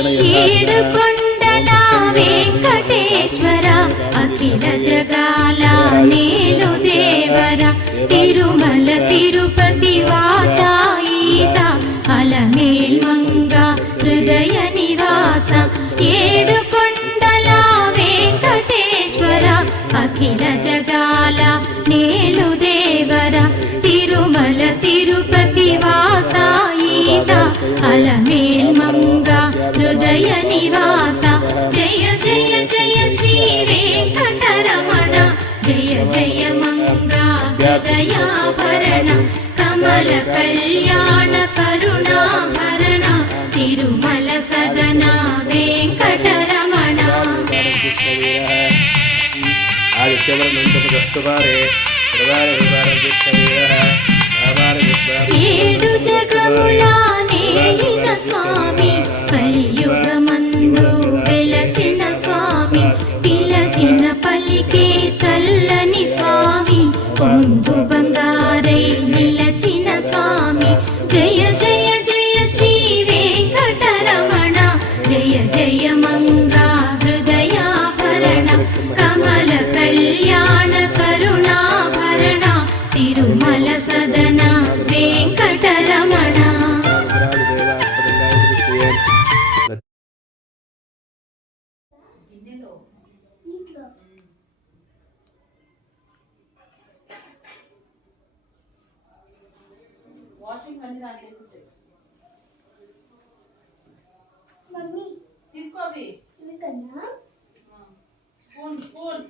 ఏడుకొండల వెంకటేశ్వర అఖిల జగాల నేలు దేవర తిరుమల తిరుపతి వాస ఈసా అలమేల్ మంగ హృదయ నివాస ఏడుకొండల వెంకటేశ్వర అఖిల జగాల నేలు దేవర తిరుమల తిరుపతి వాస ఈసా అలమేల్ మంగ హృదయ నివాస జయ జయ జయ శ్రీ వెంకటరమణ జయ జయ మంగ హృదయాభరణ కమల కళ్యాణ కరుణాభరణ తిరుమల సదన వెంకటరమణ ఏడు జగముల నేలిన స్వామి కలియుగమందు వెలసిన స్వామి పిలచిన పలికే చల్లని స్వామి పొంగు బంగారై నిలచిన స్వామి జయ జయ జయ శ్రీ వెంకటరమణ జయ జయ మంగా హృదయాభరణ కమల కళ్యాణ కరుణాభరణ తిరుమల సదన వెంకటరమణ వాషింగ్ అన్ని దాంట్లో వేసేసాయి మమ్మీ తీసుకో అవి ఫోన్